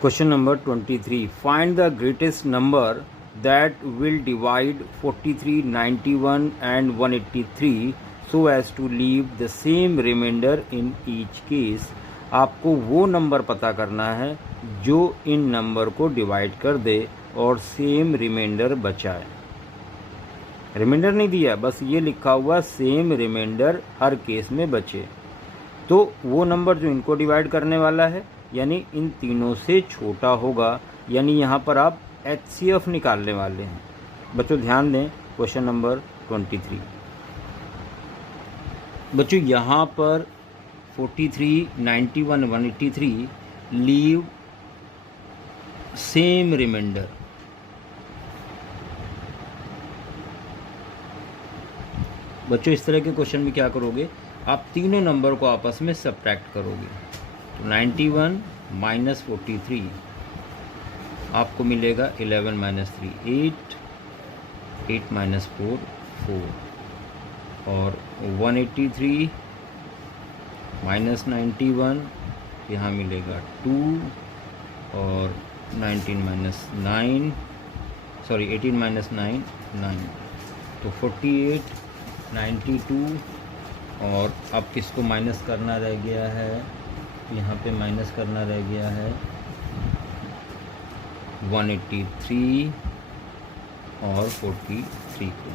Question number 23. Find the greatest number that will divide 43, 91 and 183 so as to leave the same remainder in each case. आपको वो number पता करना है जो इन number को divide कर दे और सेम रिमाइंडर बचाए। रिमाइंडर नहीं दिया, बस ये लिखा हुआ सेम रिमाइंडर हर केस में बचे। तो वो नंबर जो इनको डिवाइड करने वाला है यानी इन तीनों से छोटा होगा, यानी यहाँ पर आप HCF निकालने वाले हैं। बच्चों ध्यान दें, क्वेश्चन नंबर 23। बच्चों यहाँ पर 43, 91, 183 लीव सेम रिमाइंडर। बच्चों इस तरह के क्वेश्चन में क्या करोगे, आप तीनों नंबर को आपस में सब्ट्रैक्ट करोगे। तो 91 माइनस 43 आपको मिलेगा 11 माइनस 3 8, 8 माइनस 4 4 और 183 माइनस 91 यहाँ मिलेगा 2 और 19 माइनस 9 सॉरी 18 माइनस 9 9 तो 48 92 और अब किसको माइनस करना रह गया है, यहाँ पे माइनस करना रह गया है 183 और 43 को।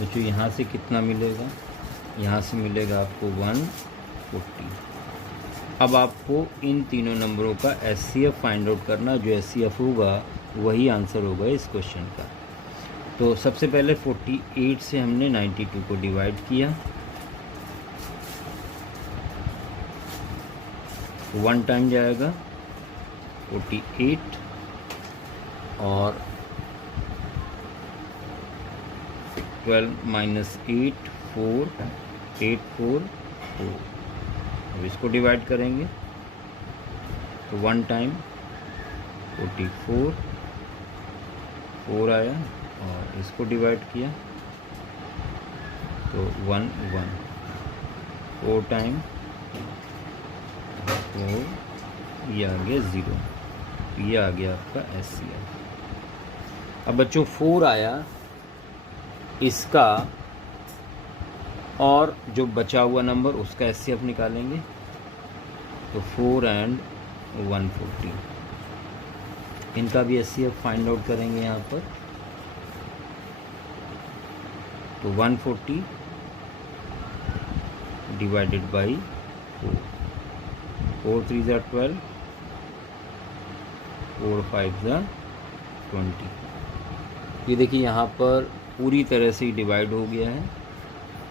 बच्चों यहाँ से कितना मिलेगा, यहाँ से मिलेगा आपको 140। अब आपको इन तीनों नंबरों का HCF फाइंड आउट करना, जो HCF होगा वही आंसर होगा इस क्वेश्चन का। तो सबसे पहले 48 से हमने 92 को डिवाइड किया, 1 टाइम जाएगा 48 और 12 माइनस 8 4 8 4 4। अब इसको डिवाइड करेंगे तो 1 टाइम 44 4 आया और इसको डिवाइड किया तो 1 1 4 टाइम 4 ये आ गया 0, ये आ गया आपका HCF। अब बच्चों 4 आया इसका और जो बचा हुआ नंबर उसका HCF निकालेंगे तो 4 एंड 140, इनका भी HCF फाइंड आउट करेंगे यहाँ पर। तो 140 डिवाइडेड बाई 4, 4 3 ज़ा 12, 4 5 ज़ा 20। ये देखिए यहाँ पर पूरी तरह से डिवाइड हो गया है,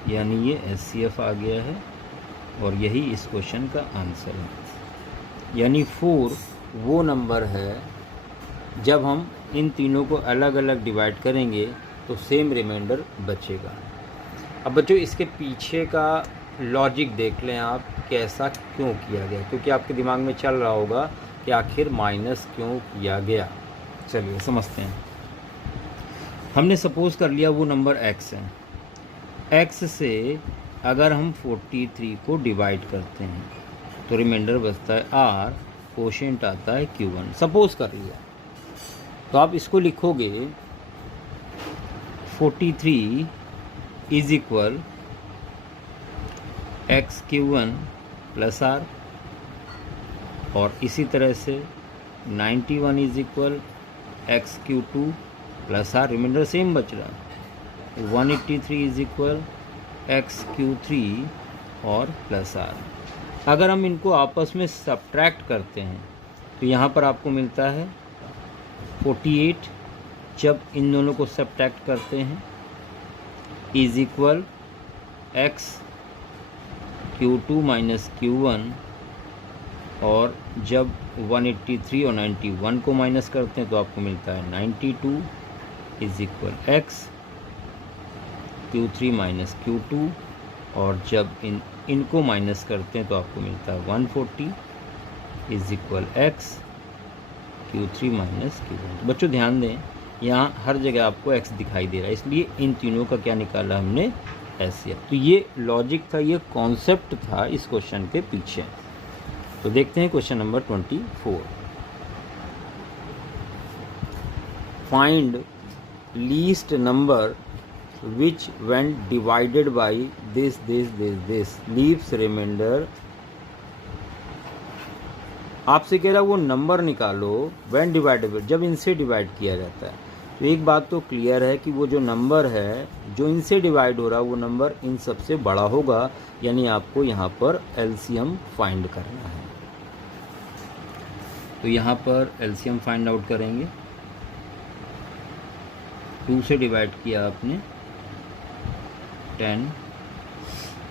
यानी ये HCF आ गया है और यही इस क्वेश्चन का आंसर है। यानी 4 वो नंबर है जब हम इन तीनों को अलग अलग डिवाइड करेंगे तो सेम रिमाइंडर बचेगा। अब बच्चों इसके पीछे का लॉजिक देख लें आप, कैसा क्यों किया गया, क्योंकि आपके दिमाग में चल रहा होगा कि आखिर माइनस क्यों किया गया। चलिए समझते हैं। हमने सपोज़ कर लिया वो नंबर x है, x से अगर हम 43 को डिवाइड करते हैं तो रिमाइंडर बचता है r, कोशेंट आता है Q1। सपोज़ कर लिया तो आप इसको लिखोगे 43 is equal x Q1 plus r, और इसी तरह से 91 is equal x Q2 plus r, reminder same बच रहा है। 183 इज इक्वल एक्स Q3 और प्लस r। अगर हम इनको आपस में सब्ट्रैक्ट करते हैं तो यहाँ पर आपको मिलता है 48, जब इन दोनों को सब्ट्रैक्ट करते हैं is equal x Q2 minus Q1, और जब 183 और 91 को माइनस करते हैं तो आपको मिलता है 92 is equal x Q3 minus Q2, और जब इनको माइनस करते हैं तो आपको मिलता है 140 is equal x Q3 minus Q1। बच्चों ध्यान दें, यहाँ हर जगह आपको x दिखाई दे रहा है, इसलिए इन तीनों का क्या निकाला हमने, HCF। तो ये लॉजिक था, ये कॉन्सेप्ट था इस क्वेश्चन के पीछे। तो देखते हैं question number 24। Find least number which when divided by this leaves remainder। आपसे कह रहा वो नंबर निकालो when divided, जब इनसे डिवाइड किया जाता है। तो एक बात तो क्लियर है कि वो जो नंबर है जो इनसे डिवाइड हो रहा है वो नंबर इन सबसे बड़ा होगा, यानी आपको यहाँ पर एलसीएम फाइंड करना है। तो यहाँ पर एलसीएम फाइंड आउट करेंगे। 2 से डिवाइड किया आपने 10,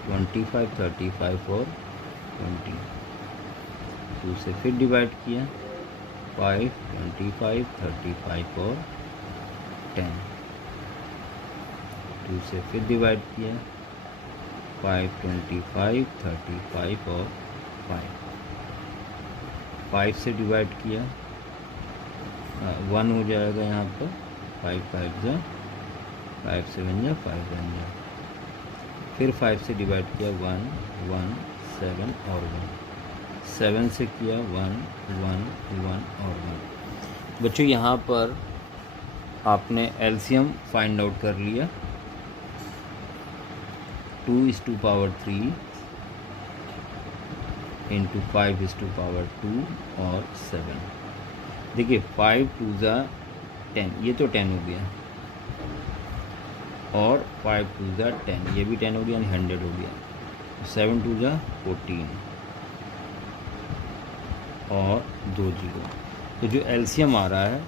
25, 35 और 20। 2 से फिर डिवाइड किया 5, 25, 35 और 10। 2 से फिर डिवाइड किया 5, 25, 35 और 5। 5 से डिवाइड किया 1 हो जाएगा यहाँ पर, 5 5 जा 5 7 जा 5 1 जा। फिर 5 से डिवाइड किया 1 1 7 और 1। 7 से किया 1 1 1 और 1। बच्चों यहाँ पर आपने एलसीएम फाइंड आउट कर लिया। 2:3 इंटू 5:2 और 7। देखिए 5 2 जा 10, ये तो 10 हो गया, और 5 2 जा 10, ये भी 10 हो गया, यानी 100 हो गया। 7 2 जा 14 और 2 0। तो जो एलसीएम आ रहा है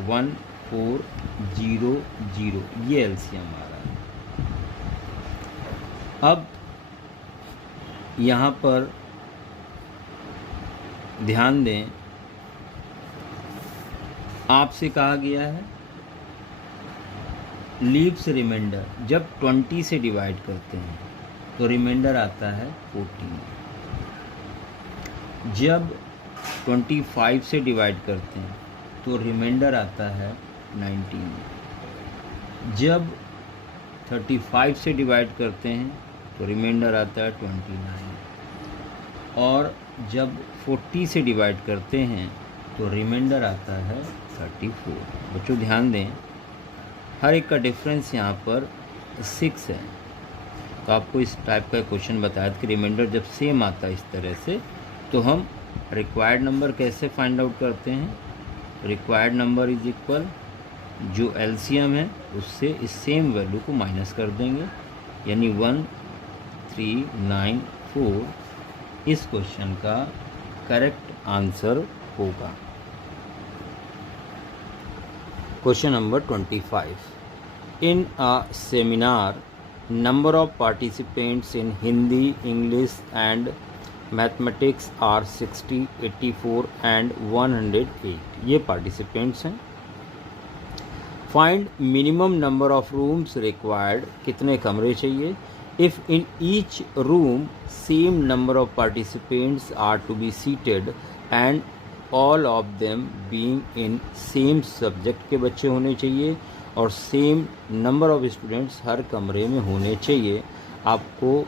1400, ये एलसीएम आ रहा है। अब यहाँ पर ध्यान दें, आपसे कहा गया है लीव्स रिमाइंडर। जब 20 से डिवाइड करते हैं तो रिमाइंडर आता है 14। जब 25 से डिवाइड करते हैं तो रिमाइंडर आता है 19। जब 35 से डिवाइड करते हैं तो रिमाइंडर आता है 29। और जब 40 से डिवाइड करते हैं तो रिमाइंडर आता है 34। बच्चों ध्यान दें, हर एक का डिफरेंस यहाँ पर 6 है। तो आपको इस टाइप का क्वेश्चन बताया कि रिमाइंडर जब सेम आता है इस तरह से, तो हम रिक्वायर्ड नंबर कैसे फाइंड आउट करते हैं। रिक्वायर्ड नंबर इज इक्वल, जो एलसीएम है उससे इस सेम वैल्यू को माइनस कर देंगे, यानी 1394 इस क्वेश्चन का करेक्ट आंसर होगा। Question number 25। In a seminar number of participants in Hindi, English and mathematics are 60, 84 and 108। ये पार्टिसिपेंट्स हैं। Find minimum number of rooms required, कितने कमरे चाहिए। If in each room same number of participants are to be seated and all of them being in same subject के बच्चे होने चाहिए और सेम नंबर ऑफ स्टूडेंट्स हर कमरे में होने चाहिए। आपको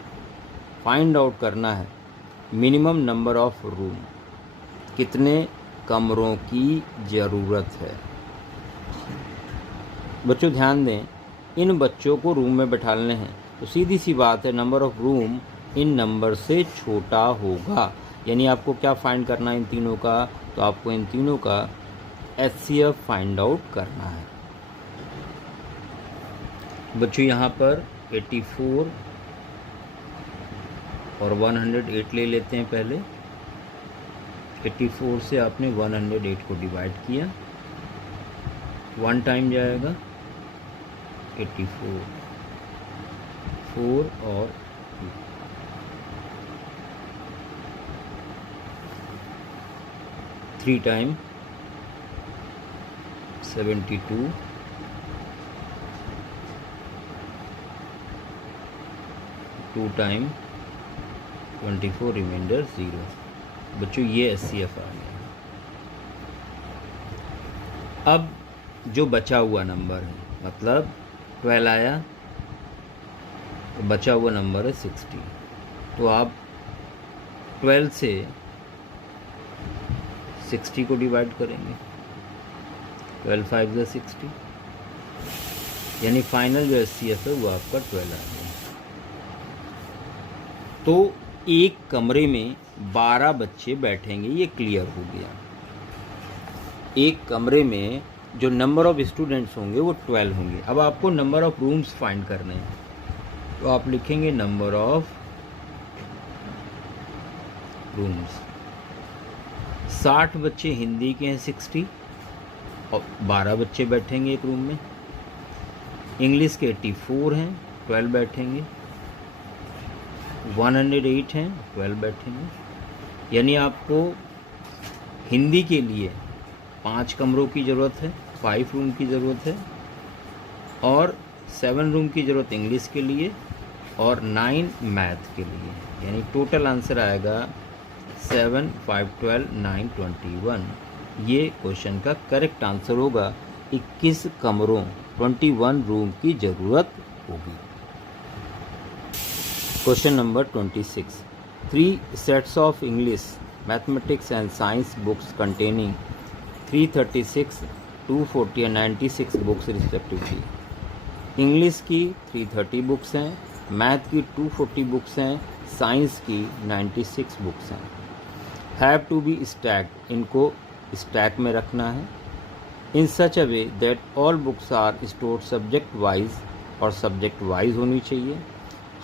फाइंड आउट करना है मिनिमम नंबर ऑफ रूम, कितने कमरों की ज़रूरत है। बच्चों ध्यान दें, इन बच्चों को रूम में बैठाने हैं तो सीधी सी बात है number of room in number से छोटा होगा। यानी आपको क्या फाइंड करना है इन तीनों का, तो आपको इन तीनों का एचसीएफ फाइंड आउट करना है। बच्चों यहाँ पर 84 और 108 ले लेते हैं। पहले 84 से आपने 108 को डिवाइड किया, 1 टाइम जाएगा 84, 4 और 2, 3 टाइम 72, 2 टाइम 24, रिमाइंडर 0। बच्चों ये एचसीएफ आ गया। अब जो बचा हुआ नंबर है, मतलब 12 आया तो बचा हुआ नंबर है 60। तो आप 12 से 60 को डिवाइड करेंगे। 12 5 ज़ा 60, यानी फाइनल जो SCF है वो आपका 12 आ गया। तो एक कमरे में 12 बच्चे बैठेंगे, ये क्लियर हो गया। एक कमरे में जो नंबर ऑफ स्टूडेंट्स होंगे वो 12 होंगे। अब आपको नंबर ऑफ रूम्स फाइंड करने हैं, तो आप लिखेंगे नंबर ऑफ रूम्स। 60 बच्चे हिंदी के हैं, 60, और 12 बच्चे बैठेंगे एक रूम में। इंग्लिश के 84 हैं, 12 बैठेंगे। 108 हैं, 12 बैठेंगे। यानी आपको हिंदी के लिए 5 कमरों की ज़रूरत है, 5 रूम की ज़रूरत है, और 7 रूम की ज़रूरत इंग्लिश के लिए, और 9 मैथ के लिए। यानी टोटल आंसर आएगा 7 5 12 9 21। ये क्वेश्चन का करेक्ट आंसर होगा। 21 कमरों 21 रूम की ज़रूरत होगी। Question number 26। 3 sets of English, Mathematics and Science books containing 336, 240 and 96 books respectively. English की 330 बुक्स हैं, मैथ की 240 बुक्स हैं, साइंस की 96 बुक्स हैं। हैव टू बी स्टैक्ड, इनको स्टैक में रखना है। In such a way that all books are stored subject wise, और सब्जेक्ट वाइज होनी चाहिए।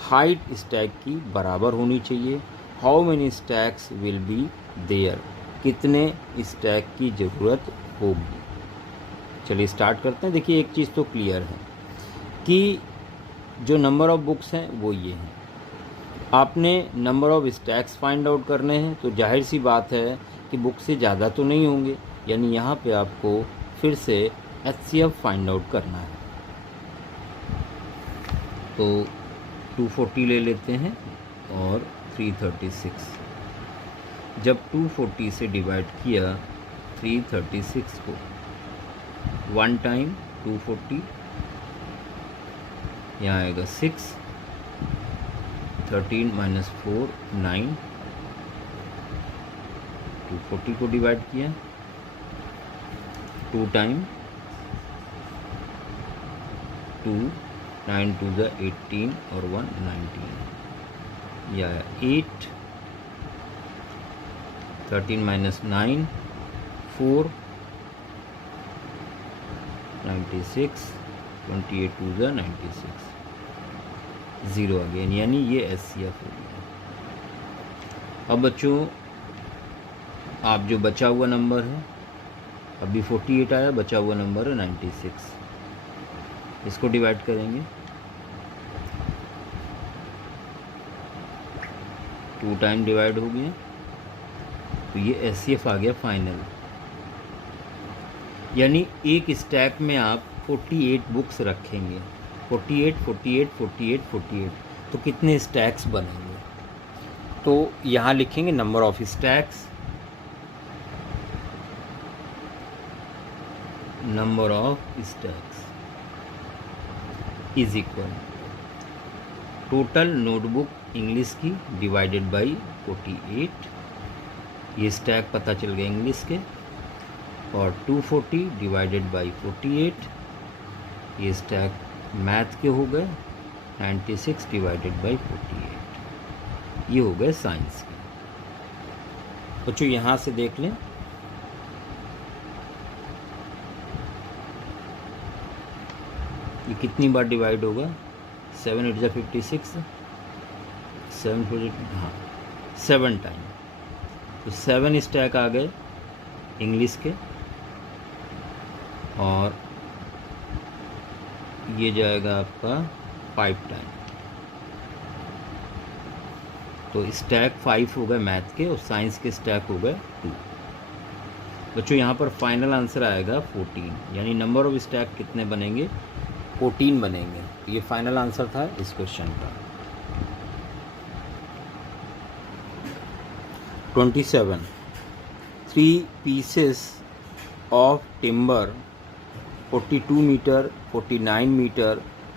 हाइट स्टैक की बराबर होनी चाहिए। How many stacks will be there, कितने स्टैक की ज़रूरत होगी। चलिए स्टार्ट करते हैं। देखिए एक चीज़ तो क्लियर है कि जो नंबर ऑफ़ बुक्स हैं वो ये हैं। आपने number of stacks find out करने हैं, तो जाहिर सी बात है कि बुक से ज़्यादा तो नहीं होंगे, यानी यहाँ पे आपको फिर से HCF फाइंड आउट करना है। तो 240 ले लेते हैं और 336। जब 240 से डिवाइड किया 336 को, 1 टाइम 240, यहाँ आएगा 6, 13 - 4 9, 240 को डिवाइड किया 2 टाइम 2, 9 2 ज़ा 18 और 1 19, या 8, 13 - 9 4, 96, 28 2 ज़ा 96, 0 आ गया, यानी ये SCF हो गया। अब बच्चों आप जो बचा हुआ नंबर है, अभी 48 आया, बचा हुआ नंबर है 96, इसको डिवाइड करेंगे 2 टाइम डिवाइड हो गया, तो ये SCF आ गया फाइनल। यानी एक स्टैक में आप 48 बुक्स रखेंगे, 48 48 48 48, तो कितने स्टैक्स बनेंगे। तो यहाँ लिखेंगे number of stacks, number of stacks is equal total notebook English की डिवाइडेड बाई 48, ये स्टैक पता चल गया इंग्लिश के, और 240 डिवाइडेड बाई 48, ये स्टैक मैथ के हो गए, 96 डिवाइडेड बाई 48, ये हो गए साइंस के। बच्चों यहाँ से देख लें, ये कितनी बार डिवाइड होगा, 7 8 ज़ा 56, 7 4 हाँ 7 टाइम, तो 7 स्टैक आ गए इंग्लिश के, और ये जाएगा आपका 5 टाइम, तो स्टैक 5 हो गए मैथ के, और साइंस के स्टैक हो गए 2। बच्चों यहाँ पर फाइनल आंसर आएगा 14, यानी नंबर ऑफ स्टैक कितने बनेंगे, 14 बनेंगे। तो ये फाइनल आंसर था इस क्वेश्चन का। 27 3 pieces of timber 42 meter 49 meter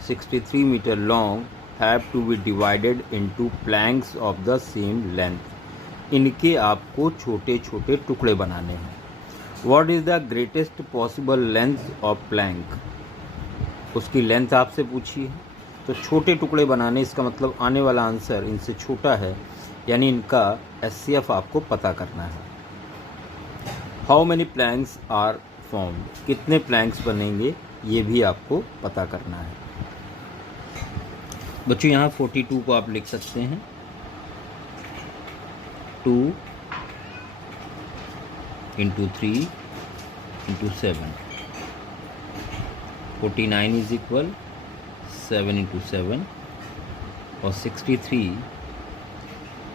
63 meter long have to be divided into planks of the same length। इनके आपको छोटे छोटे टुकड़े बनाने हैं, what is the greatest possible length of Planck, उसकी लेंथ आपसे पूछी है। तो छोटे टुकड़े बनाने, इसका मतलब आने वाला आंसर इनसे छोटा है, यानी इनका SCF आपको पता करना है। How many planks are formed, कितने प्लैंक्स बनेंगे ये भी आपको पता करना है। बच्चों यहाँ 42 को आप लिख सकते हैं 2 × 3 × 7, 49 इज इक्वल 7 × 7 और 63,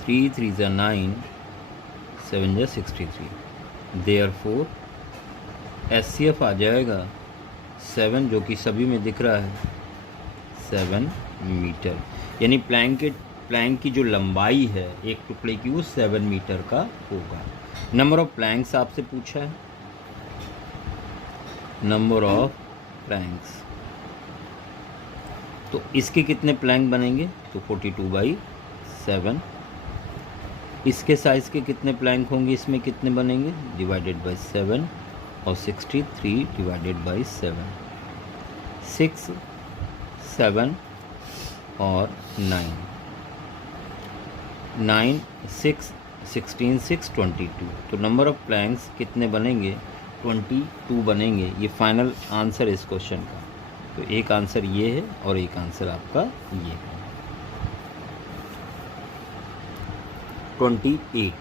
3 3 ज़ा 9, 7 ज़ा 63। देयरफॉर SCF आ जाएगा 7, जो कि सभी में दिख रहा है 7 मीटर, यानी प्लैंक की जो लंबाई है एक टुकड़े की वो 7 मीटर का होगा। नंबर ऑफ प्लैंक्स आपसे पूछा है, नंबर ऑफ प्लैंक्स, तो इसके कितने प्लैंक बनेंगे, तो 42/7। इसके साइज़ के कितने प्लैंक होंगे, इसमें कितने बनेंगे, डिवाइडेड बाय 7 और 63 डिवाइडेड बाय 7, 6 7 और 9, 9 6 16 6 22। तो नंबर ऑफ प्लैंक्स कितने बनेंगे, 22 बनेंगे। ये फाइनल आंसर इस क्वेश्चन का। तो एक आंसर ये है और एक आंसर आपका ये है। 28,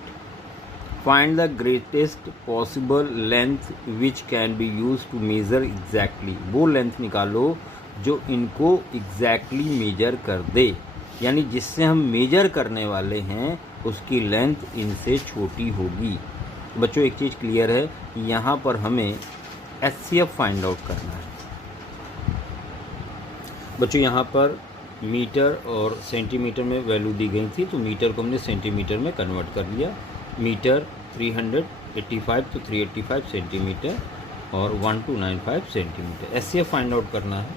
find the greatest possible length which can be use to measure exactly, वो लेंथ निकालो जो इनको एग्जैक्टली मेजर कर दे, यानी जिससे हम मेजर करने वाले हैं उसकी लेंथ इनसे छोटी होगी। बच्चों एक चीज़ क्लियर है, यहाँ पर हमें SCF फाइंड आउट करना है। बच्चों यहाँ पर मीटर और सेंटीमीटर में वैल्यू दी गई थी, तो मीटर को हमने सेंटीमीटर में कन्वर्ट कर लिया। मीटर 385 तो 385 सेंटीमीटर और 1295 सेंटीमीटर। SCF फाइंड आउट करना है,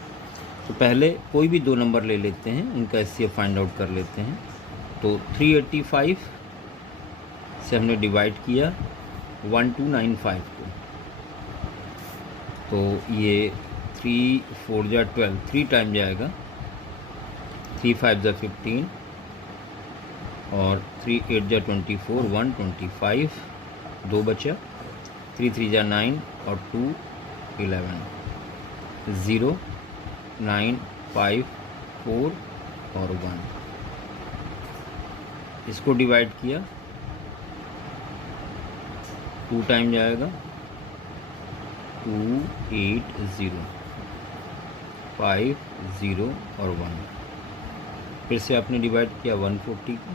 तो पहले कोई भी दो नंबर ले लेते हैं, उनका SCF फाइंड आउट कर लेते हैं। तो 385 से हमने डिवाइड किया 1295 को, तो ये 3 4 जा 12, 3 टाइम जाएगा, 3 5 जा 15 और 3 8 जा 24, 125, 2 बचा, 3 3 जा 9 और 2 11, 0 9 5 4 और 1, इसको डिवाइड किया, 2 टाइम जाएगा, 2 8 0 5 0 और 1, फिर से आपने डिवाइड किया 140 को,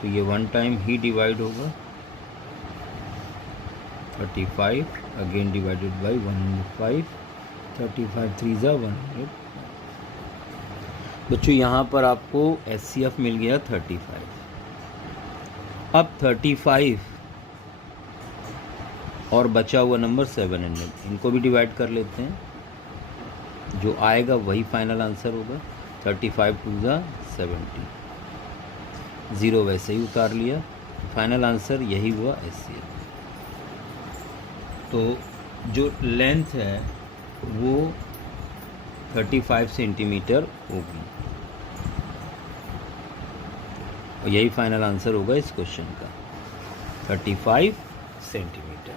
तो ये 1 टाइम ही डिवाइड होगा, 35 अगेन डिवाइडेड बाई 105, 35 3 जा 100। बच्चों यहाँ पर आपको SCF मिल गया 35। अब 35 और बचा हुआ नंबर 700, इनको भी डिवाइड कर लेते हैं, जो आएगा वही फाइनल आंसर होगा। 35 2 जा 70, 0 वैसे ही उतार लिया, फाइनल आंसर यही हुआ SCF। तो जो लेंथ है वो 35 सेंटीमीटर होगी और यही फाइनल आंसर होगा इस क्वेश्चन का, 35 सेंटीमीटर।